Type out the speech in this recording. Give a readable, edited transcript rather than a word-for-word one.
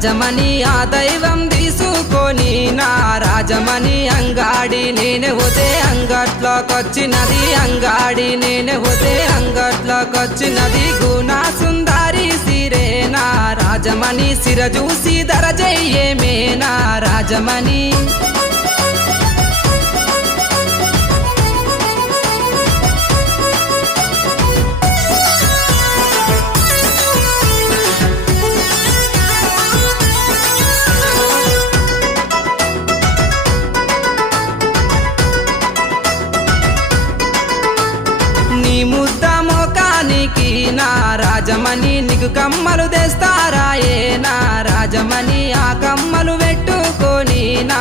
రాజమణి ఆ దైవం తీసుకొని నా రాజమణి అంగాడి నేనే పోతే అంగట్లోకొచ్చినది అంగాడి నేనే పోతే అంగట్లోకొచ్చినది గుణ సుందరి సిరేనా రాజమణి సిర చూసి దరజయ్యేమే నా రాజమణి నీ ముద్ద మోకానికి నా రాజమణి నీకు కమ్మలు తెస్తారాయే నా రాజమణి ఆ కమ్మలు పెట్టుకొని నా